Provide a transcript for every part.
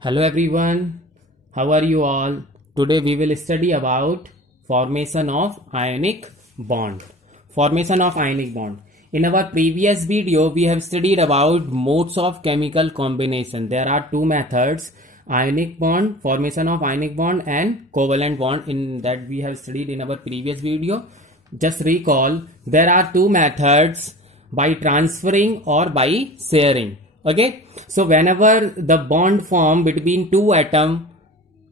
Hello everyone, how are you all? Today we will study about formation of ionic bond. Formation of ionic bond. In our previous video we have studied about modes of chemical combination. There are two methods, ionic bond, formation of ionic bond and covalent bond. In that we have studied in our previous video. Just recall, there are two methods, by transferring or by sharing. Okay, so whenever the bond formed between two atoms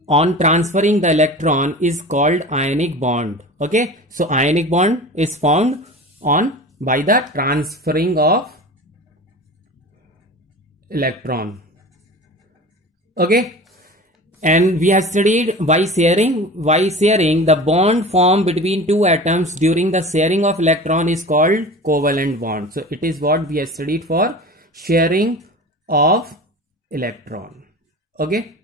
on transferring the electron is called ionic bond. Okay, so ionic bond is formed on by the transferring of electron. Okay, and we have studied by sharing. By sharing, the bond formed between two atoms during the sharing of electron is called covalent bond. So it is what we have studied for sharing of electron. Okay,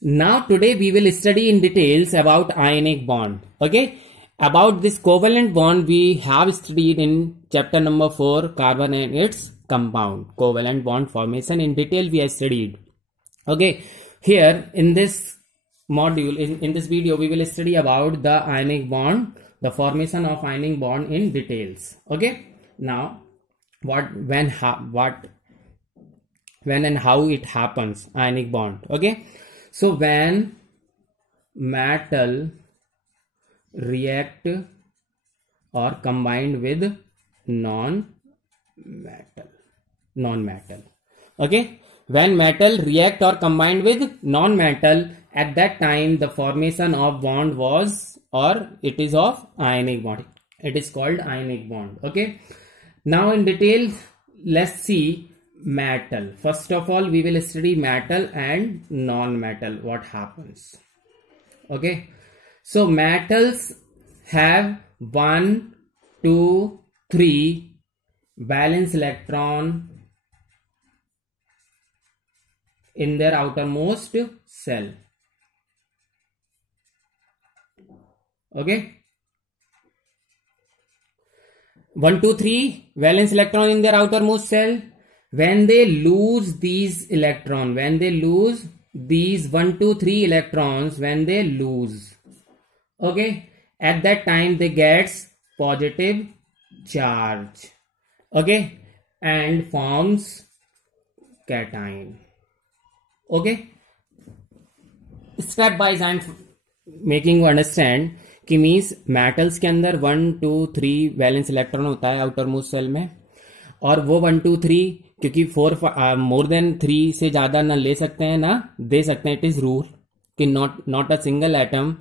now today we will study in details about ionic bond. Okay, about this covalent bond we have studied in chapter number 4, carbon and its compound. Covalent bond formation in detail we have studied. Okay, here in this module, in this video, we will study about the ionic bond, the formation of ionic bond in details. Okay, now when and how it happens, ionic bond. Okay, so when metal react or combined with non-metal. Okay, when metal react or combined with non-metal, at that time the formation of bond was, or it is of ionic bond. It is called ionic bond. Okay, now in detail let's see metal. First of all we will study metal and non-metal, what happens. Okay, so metals have 1, 2, 3 valence electron in their outermost shell. Okay, 1, 2, 3 valence electron in their outermost shell. When they lose these electrons, when they lose these 1, 2, 3 electrons, when they lose, okay, at that time they gets positive charge. Okay, and forms cation. Okay, step by I am making you understand कि means metals के अंदर 1, 2, 3 valence electron होता है outer most shell में, और वो 1, 2, 3 क्योंकि 4 more than 3 से ज्यादा ना ले सकते हैं ना दे सकते हैं. इट इज रूल कि not a single atom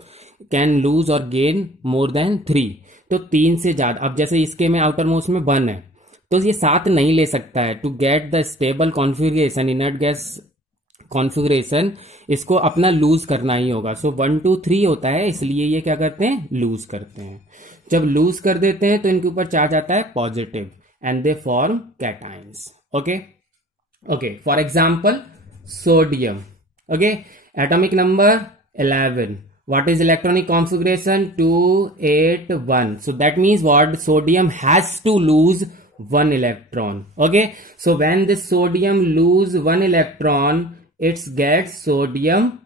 can lose और गेन मोर देन 3. तो 3 से ज्यादा, अब जैसे इसके में आउटर मोस्ट में 1 है तो ये 7 नहीं ले सकता है. To get the stable configuration, inert gas configuration, इसको अपना लूज करना ही होगा. सो 1, 2, 3 होता है, इसलिए ये क्या करते हैं, लूज करते हैं. जब लूज कर देते हैं तो इनके ऊपर चार्ज आता है positive and they form cations. Okay okay, for example sodium. Okay, atomic number 11. what is electronic configuration? 2, 8, 1. so that means what, sodium has to lose 1 electron. Okay, so when this sodium lose 1 electron, it gets sodium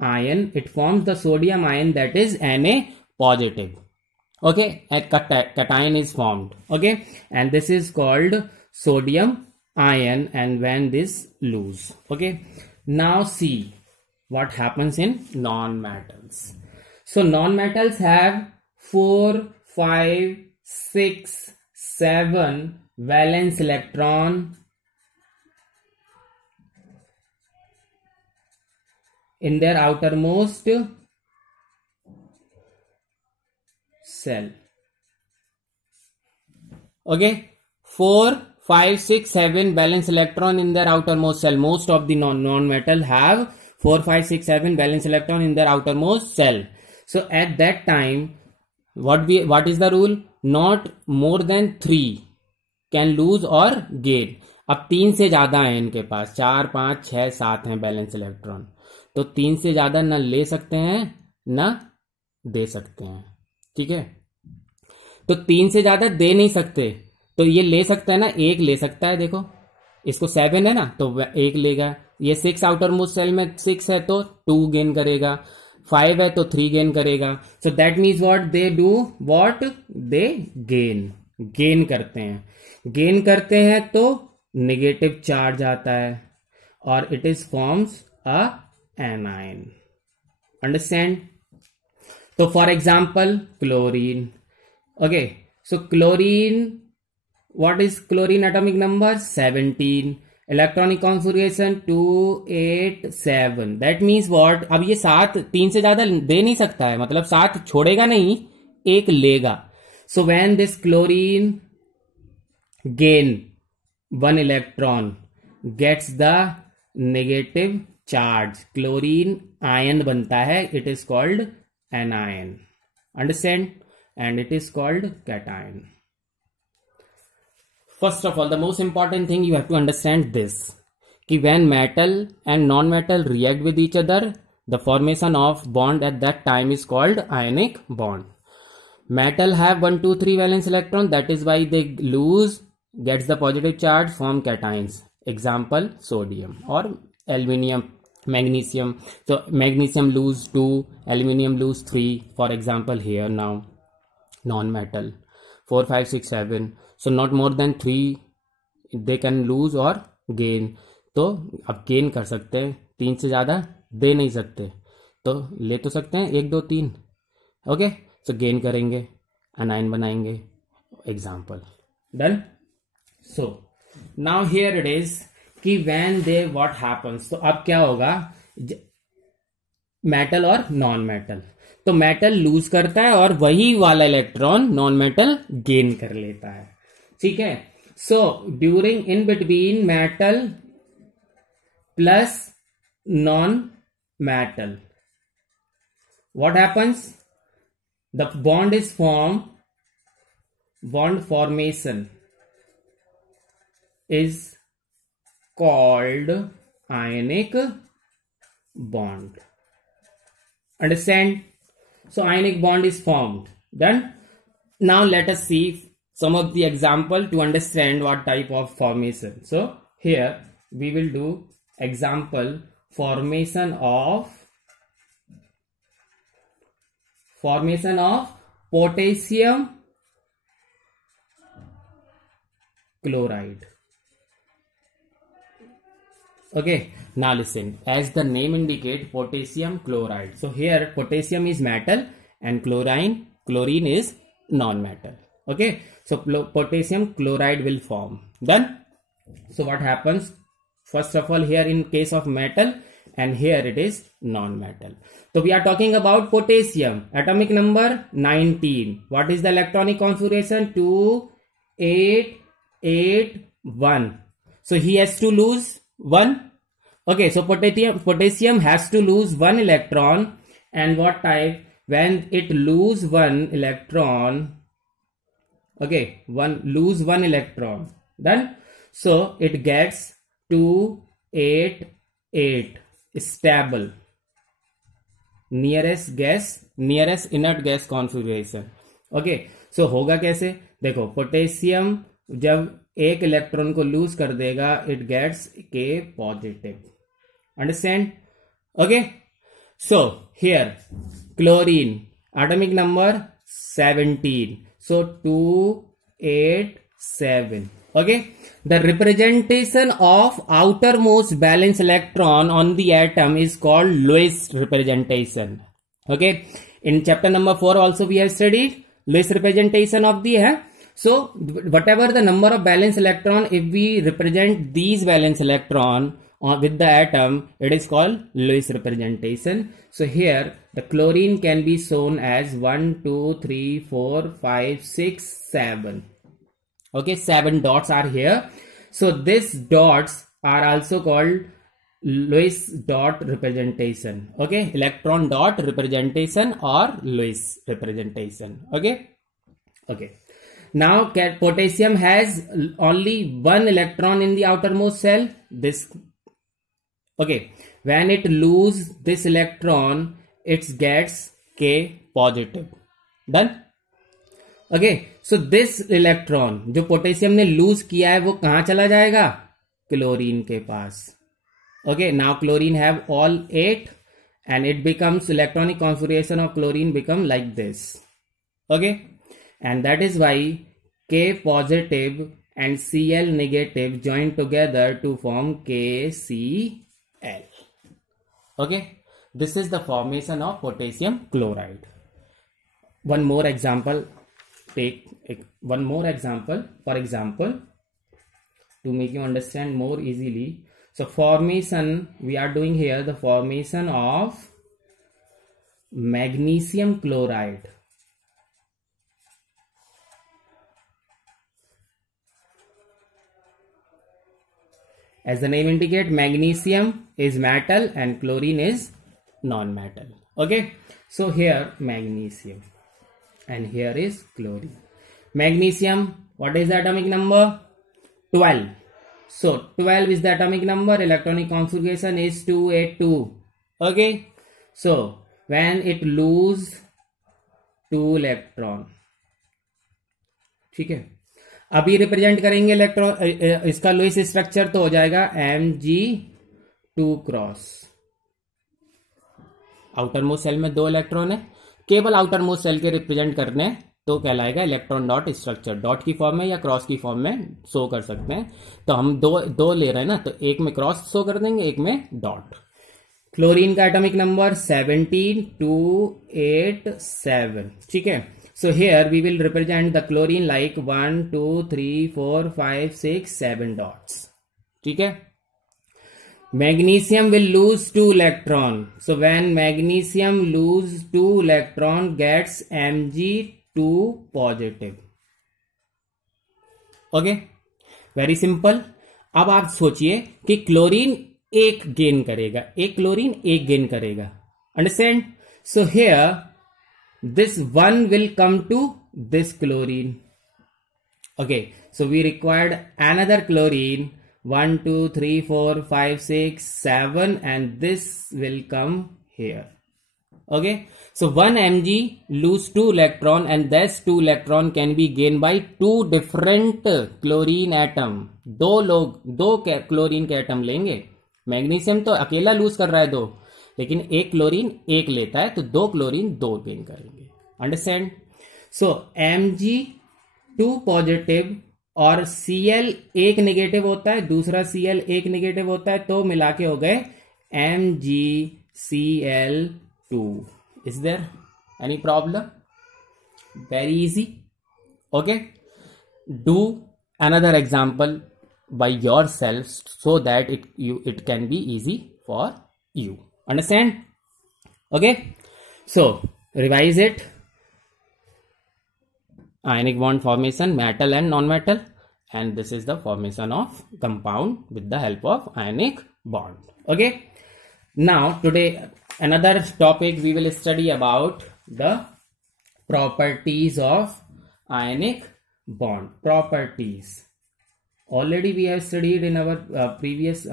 ion. It forms the sodium ion, that is Na positive. Okay, a cation is formed. Okay, and this is called sodium ion, and when this lose. Okay, now see what happens in non-metals. So non-metals have 4, 5, 6, 7 valence electron in their outermost cell. Okay, 4, 5, 6, 7 valence electron in their outermost cell. Most of the non-metal have 4, 5, 6, 7 valence electron in their outermost cell. So at that time, what is the rule? Not more than 3 can lose or gain. अब 3 से ज्यादा है इनके पास, 4, 5, 6, 7 हैं balance electron, तो 3 से ज्यादा ना ले सकते हैं ना दे सकते हैं. ठीक है, तो 3 से ज्यादा दे नहीं सकते, तो ये ले सकता है ना, 1 ले सकता है. देखो इसको 7 है ना, तो 1 लेगा, ये 6 आउटर मोस्ट सेल में 6 है तो 2 गेन करेगा, 5 है तो 3 गेन करेगा. So that means what they do, what they gain करते हैं. गेन करते हैं तो नेगेटिव चार्ज आता है और it is forms a anion. Understand? तो for example chlorine. Okay, so chlorine, what is chlorine atomic number? 17. Electronic configuration 287. That means what, अब ये 7 3 से ज्यादा दे नहीं सकता है, मतलब 7 छोड़ेगा नहीं, एक लेगा. So when this chlorine gain 1 electron gets the negative charge, chlorine ion बनता है. It is called anion. Understand? And it is called cation. First of all, the most important thing you have to understand this, कि when metal and non-metal react with each other, the formation of bond at that time is called ionic bond. Metal have 1, 2, 3 valence electron, that is why they lose, gets the positive charge, form cations. Example, sodium or aluminium, magnesium. So magnesium lose 2, aluminium lose 3. For example here now, non-metal 4, 5, 6, 7. So not more than 3 they can lose or gain. तो अब gain कर सकते हैं, 3 से ज्यादा दे नहीं सकते, तो ले तो सकते हैं 1, 2, 3. ओके, सो गेन करेंगे, एनायन बनाएंगे. Example done. So now here it is कि व्हेन दे व्हाट हैपन्स. तो अब क्या होगा, मेटल और नॉन मेटल, तो मेटल लूज करता है और वही वाला इलेक्ट्रॉन नॉन मेटल गेन कर लेता है. ठीक है. So during in between metal plus non metal what happens, the bond is form, bond formation is called ionic bond. Understand? So ionic bond is formed. Done. Now let us see some of the example to understand what type of formation. So here we will do example formation of potassium chloride. Okay, now listen, as the name indicate, potassium chloride. So here potassium is metal and chlorine is non-metal. Okay, so potassium chloride will form. Done. So what happens, first of all here in case of metal and here it is non-metal. So we are talking about potassium, atomic number 19. What is the electronic configuration? 2, 8, 8, 1. So he has to lose 1. Okay, so potassium has to lose 1 electron, and what type, when it lose 1 electron, okay, lose 1 electron, done. So it gets 2, 8, 8 stable, nearest inert gas configuration. Okay, so होगा कैसे, देखो potassium जब एक electron को loose कर देगा, it gets के positive. Understand? Okay, so here chlorine atomic number 17, so 2, 8, 7. Okay, the representation of outermost valence electron on the atom is called Lewis representation. Okay, in chapter number 4 also we have studied Lewis representation of the so whatever the number of valence electron, if we represent these valence electron with the atom, it is called Lewis representation. So here the chlorine can be shown as 1, 2, 3, 4, 5, 6, 7. Okay, 7 dots are here. So these dots are also called Lewis dot representation. Okay, electron dot representation or Lewis representation. Okay, okay. Now potassium has only 1 electron in the outermost shell. This, okay, when it lose this electron, it gets K positive. Done. Okay, so this electron जो potassium ने loose किया है वो कहां चला जाएगा, chlorine के पास. Okay, now chlorine have all 8 and it becomes electronic configuration of chlorine become like this. Okay, and that is why K positive and Cl negative join together to form KCl. Okay, this is the formation of potassium chloride. One more example, take one more example, for example, to make you understand more easily. So formation, we are doing here the formation of magnesium chloride. As the name indicates, magnesium is metal and chlorine is non-metal. Okay, so here magnesium and here is chlorine. Magnesium, what is the atomic number? 12. So 12 is the atomic number, electronic configuration is 282. Okay, so when it lose 2 electron, ठीक है, अभी represent करेंगे electron, इसका Lewis structure तो हो जाएगा Mg2 cross. Outer most shell में 2 electron है, केवल आउटर मोस्ट सेल के रिप्रेजेंट करने तो कहलाएगा इलेक्ट्रॉन डॉट स्ट्रक्चर. डॉट की फॉर्म में या क्रॉस की फॉर्म में शो कर सकते हैं. तो हम दो ले रहे हैं ना, तो एक में क्रॉस शो कर देंगे, एक में डॉट. क्लोरीन का एटॉमिक नंबर 17287. ठीक है, so here we will represent the chlorine like 1 2 3 4 5 6 7 dots. ठीक है, magnesium will lose 2 electron. So when magnesium lose 2 electron gets Mg2 positive. Okay, very simple. अब आप सोचिए कि क्लोरीन एक गेन करेगा, एक क्लोरीन एक गेन करेगा. Understand? So here this one will come to this chlorine. Okay, so we required another chlorine 1 2 3 4 5 6 7 and this will come here. Okay, so 1 Mg lose 2 electron and this 2 electron can be gained by 2 different chlorine atom. दो chlorine के atom लेंगे. Magnesium तो अकेला loose कर रहा है 2, लेकिन एक क्लोरीन एक लेता है, तो 2 क्लोरीन 2 गेन करेंगे. अंडरस्टैंड? सो Mg2 पॉजिटिव और Cl एक नेगेटिव होता है, दूसरा Cl एक नेगेटिव होता है, तो मिला के हो गए MgCl2. Is there any problem? Very easy. Okay, do another example by yourself so that it can be easy for you. Understand? Okay, so revise it. Ionic bond formation, metal and non-metal, and this is the formation of compound with the help of ionic bond. Okay, now today another topic we will study about the properties of ionic bond. Properties already we have studied in our previous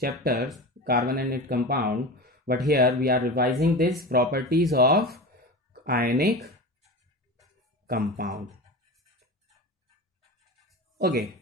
chapters, carbon and its compound, but here we are revising this properties of ionic compound. Okay,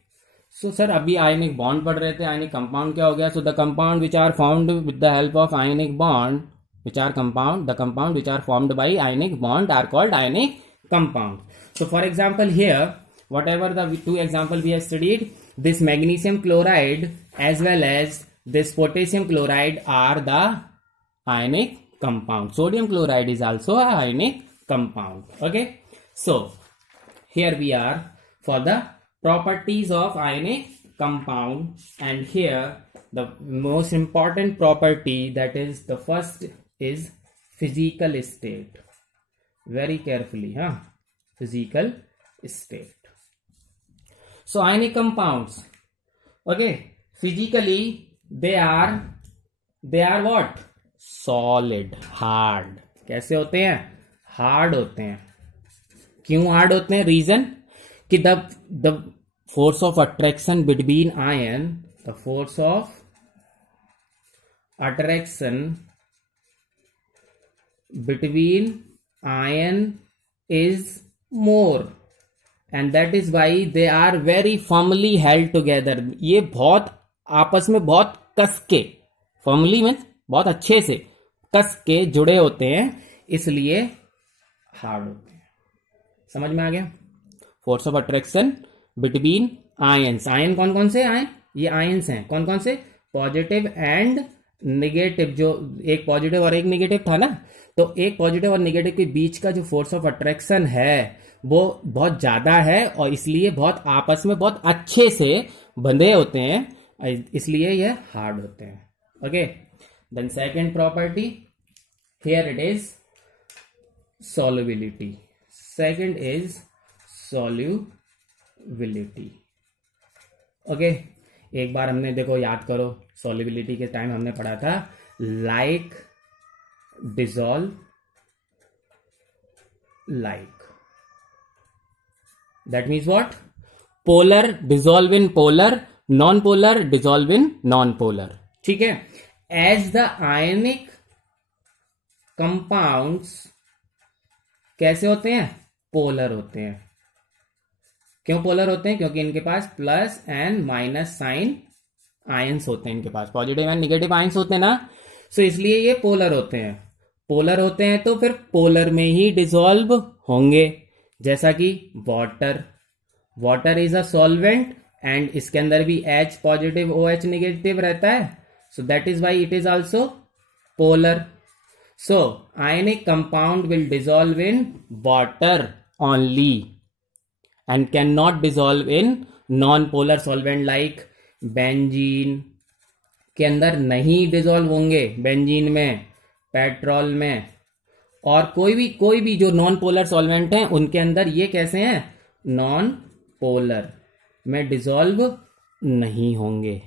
so sir अभी ionic bond पढ़ रहे थे, ionic compound क्या हो गया? So the compound which are formed with the help of ionic bond, which are compound, the compound which are formed by ionic bond are called ionic compound. So for example here, whatever the 2 example we have studied, this magnesium chloride as well as this potassium chloride are the ionic compound. Sodium chloride is also a ionic compound. Okay, so here we are for the properties of ionic compound, and here the most important property, that is the first is physical state. Very carefully, physical state. So ionic compounds, okay, physically they are what? Solid, hard. कैसे होते हैं? Hard होते हैं. क्यों hard होते हैं? Reason कि the force of attraction between ion, the force of attraction between ion is more, and that is why they are very firmly held together. ये बहुत आपस में बहुत कस के फर्मली मीन्स बहुत अच्छे से कस के जुड़े होते हैं, इसलिए हार्ड होते हैं। समझ में आ गया? Force of attraction between ions. Ion कौन कौन से आए? ये आयंस हैं। कौन कौन से? Positive and negative. जो एक पॉजिटिव और एक नेगेटिव था ना, तो एक पॉजिटिव और नेगेटिव के बीच का जो फोर्स ऑफ अट्रैक्शन है वो बहुत ज्यादा है, और इसलिए बहुत आपस में बहुत अच्छे से बंधे होते हैं, इसलिए ये हार्ड होते हैं। Okay, then second property, here it is solubility. Second is solubility. ओके, एक बार हमने देखो याद करो, solubility के टाइम हमने पढ़ा था like dissolve like. That means what? Polar dissolve in polar, non-polar dissolve in non-polar. ठीक है? As the ionic compounds कैसे होते हैं? पोलर होते हैं। क्यों पोलर होते हैं? क्योंकि इनके पास plus and minus sign ions होते हैं, इनके पास पॉजिटिव एंड नेगेटिव आयंस होते हैं ना, सो इसलिए ये पोलर होते हैं। पोलर होते हैं तो फिर पोलर में ही डिसॉल्व होंगे, जैसा कि water. Water is a solvent and इसके अंदर भी H पॉजिटिव OH नेगेटिव रहता है, so that is why it is also polar. So, ionic compound will dissolve in water only and cannot dissolve in non-polar solvent like benzene के अंदर नहीं dissolve होंगे, benzene में, पेट्रोल में, और कोई भी जो नॉन पोलर सॉल्वेंट हैं उनके अंदर ये कैसे हैं? नॉन पोलर में डिसॉल्व नहीं होंगे.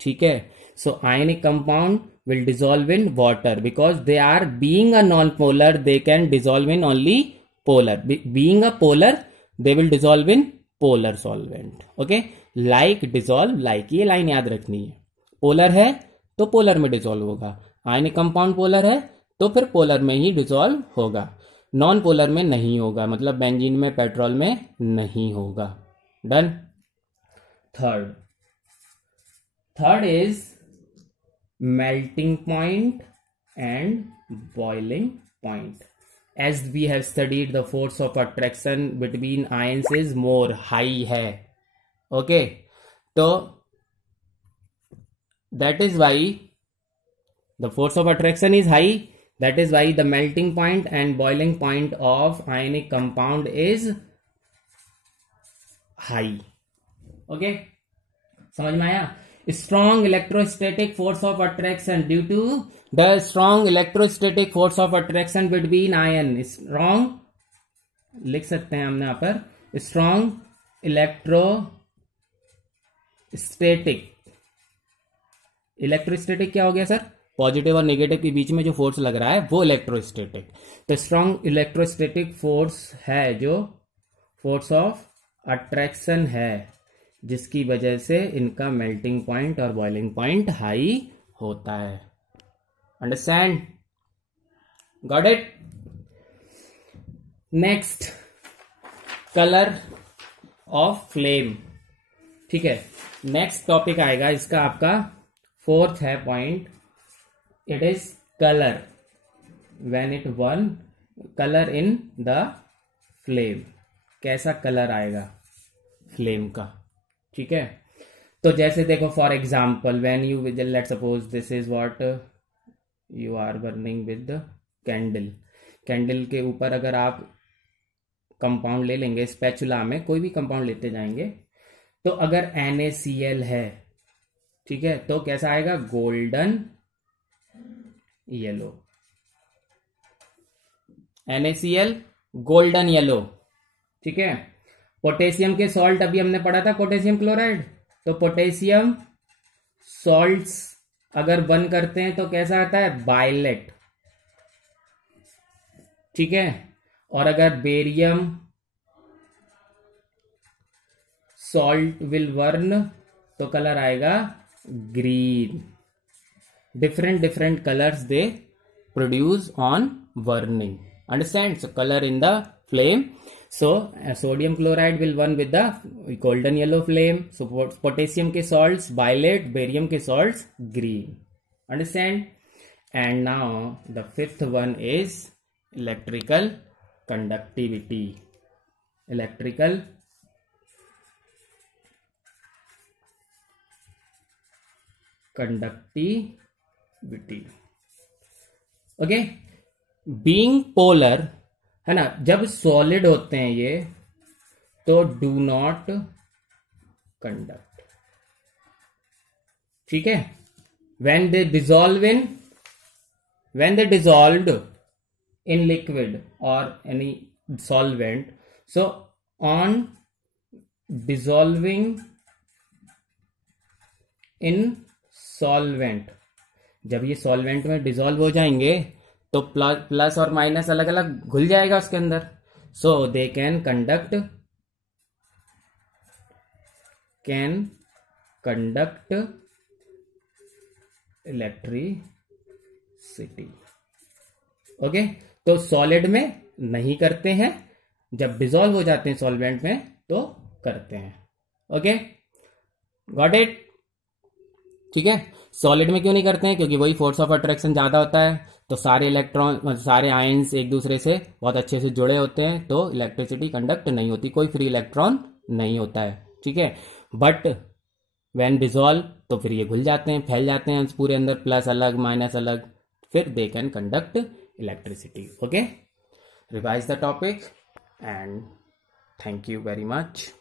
ठीक है? So ionic compound will dissolve in water because they are being a non-polar, they can dissolve in only polar. Being a polar, they will dissolve in polar solvent. Okay? Like dissolve like, ये line याद रखनी है. Polar है तो polar में dissolve होगा, ionic compound polar है तो फिर पोलर में ही डिसॉल्व होगा, नॉन पोलर में नहीं होगा, मतलब बेंजीन में, पेट्रोल में नहीं होगा. Done. Third is melting point and boiling point. As we have studied, the force of attraction between ions is more high है. Okay, तो that is why the force of attraction is high. That is why the melting point and boiling point of ionic compound is high. Okay, समझ में आया? Strong electrostatic force of attraction due to the strong electrostatic force of attraction between ion. Strong लिख सकते हैं हमने यहाँ पर, strong electrostatic क्या हो गया सर? पॉजिटिव और नेगेटिव के बीच में जो फोर्स लग रहा है वो इलेक्ट्रोस्टैटिक. तो स्ट्रॉन्ग इलेक्ट्रोस्टैटिक फोर्स है जो फोर्स ऑफ अट्रैक्शन है, जिसकी वजह से इनका मेल्टिंग पॉइंट और बॉइलिंग पॉइंट हाई होता है. Understand? Got it? Next, colour of flame. ठीक है, नेक्स्ट टॉपिक आएगा इसका, आपका फोर्थ है point. It is colour. When it one colour in the flame, कैसा कलर आएगा फ्लेम का. ठीक है? तो जैसे देखो, for example when you let suppose this is what you are burning with candle. Candle के ऊपर अगर आप कंपाउंड ले लेंगे, स्पैचुला में कोई भी कंपाउंड लेते जाएंगे, तो अगर NaCl है, ठीक है, तो कैसा आएगा? Golden yellow. NaCl golden yellow. ठीक है? पोटेशियम के सॉल्ट अभी हमने पढ़ा था, पोटेशियम क्लोराइड. तो पोटेशियम सॉल्ट्स अगर बर्न करते हैं तो कैसा आता है? वायलेट. ठीक है? और अगर बेरियम सॉल्ट विल बर्न तो कलर आएगा green. Different colours they produce on burning. Understand? So colour in the flame. So sodium chloride will burn with the golden yellow flame. So potassium के salts violet, barium के salts green. Understand? And now the fifth one is electrical conductivity. Electrical conductivity. Okay, being polar है ना, जब solid होते हैं ये तो do not conduct, ठीक है. when they dissolved in liquid or any solvent, so on dissolving in solvent, जब ये सॉल्वेंट में डिसॉल्व हो जाएंगे तो प्लस और माइनस अलग अलग घुल जाएगा उसके अंदर. So they can conduct electricity. Okay, तो सॉलिड में नहीं करते हैं, जब डिसॉल्व हो जाते हैं सॉल्वेंट में तो करते हैं. Okay, got it. ठीक है, सॉलिड में क्यों नहीं करते हैं? क्योंकि वही फोर्स ऑफ अट्रैक्शन ज्यादा होता है, तो सारे इलेक्ट्रॉन, सारे आयंस एक दूसरे से बहुत अच्छे से जुड़े होते हैं, तो इलेक्ट्रिसिटी कंडक्ट नहीं होती, कोई फ्री इलेक्ट्रॉन नहीं होता है. ठीक है, बट व्हेन डिसॉल्व तो फिर ये घुल जाते हैं, फैल जाते हैं पूरे अंदर, प्लस अलग माइनस अलग, फिर दे can conduct electricity. Okay, revise the topic and thank you very much.